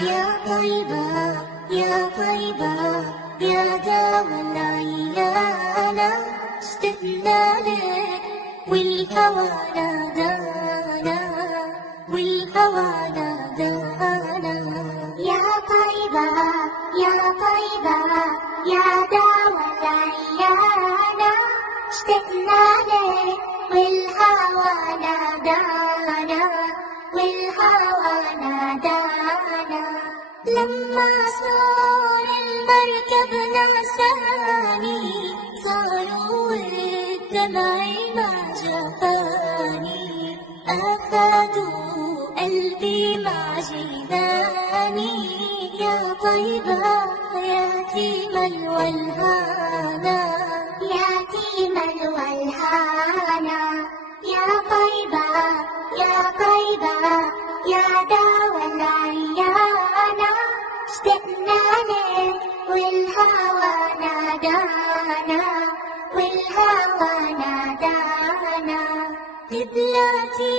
يا طيبة يا طيبة يا دوا العيانة، اشتقنا لك والهوى نادانا، والهوى نادانا. يا طيبة يا طيبة يا دوا العيانة، اشتقنا لك والهوى نادانا، والهوى نادانا. لما صار المركب نعساني، صاروا الدمع ما جفاني، أخذوا قلبي مع جناني. يا طيبة يتيم الولهانا، يتيم الولهانا. يا طيبة يا طيبة يا دوا العيانة، اشتقنا لك والهوى نادانا، والهوى نادانا. قبلتي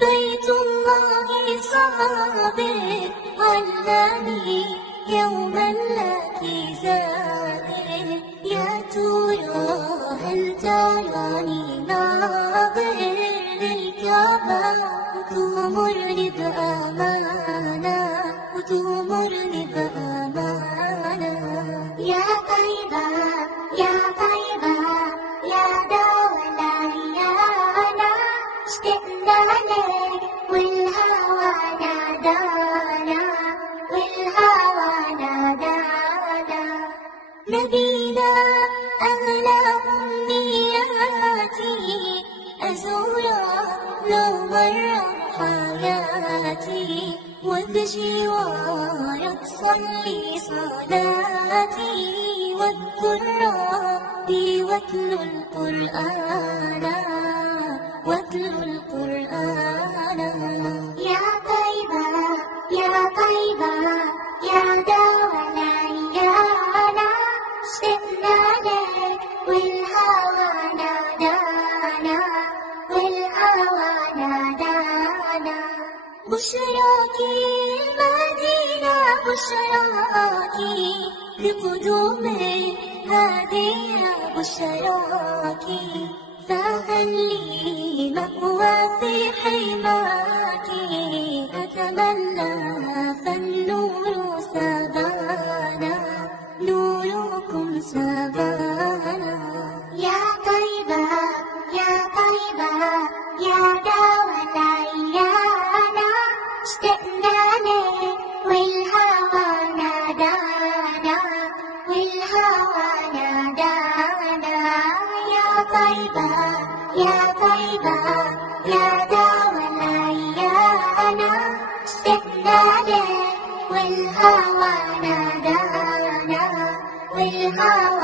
بيت الله صابر، علاني يوما لك زائر. يا ترى هل تراني ناظر للكعبة، وتغمرني بأمانة، وتغمرني بأمانة. يا طيبة يا طيبة يا دوا العيانة، اشتقنا لك والهوى نادانا، والهوى نادانا. نبينا أغلى أمنياتي، أزوره لو مر حياتي، وبجواره تصلي صلاتي، واذكر ربي واتلو القرآن، واتلو القرآن. يا طيبة يا طيبة يا دوا العيانة، اشتقنا لك والهوى نادانا، والهوى نادانا. بشراكي المدينة، بشراكي بقدومك هادية، بشراكي فهل لي مأوى في حماكي. أتمنى فالنور سبانا، نوركم سبانا. يا طيبة يا طيبة يا دوا العيانة، اشتقنا لك والهوى نادانا، والهوى نادانا. يا طيبة يا طيبة يا دوا العيانة، اشتقنا لك والهوى نادانا، والهوى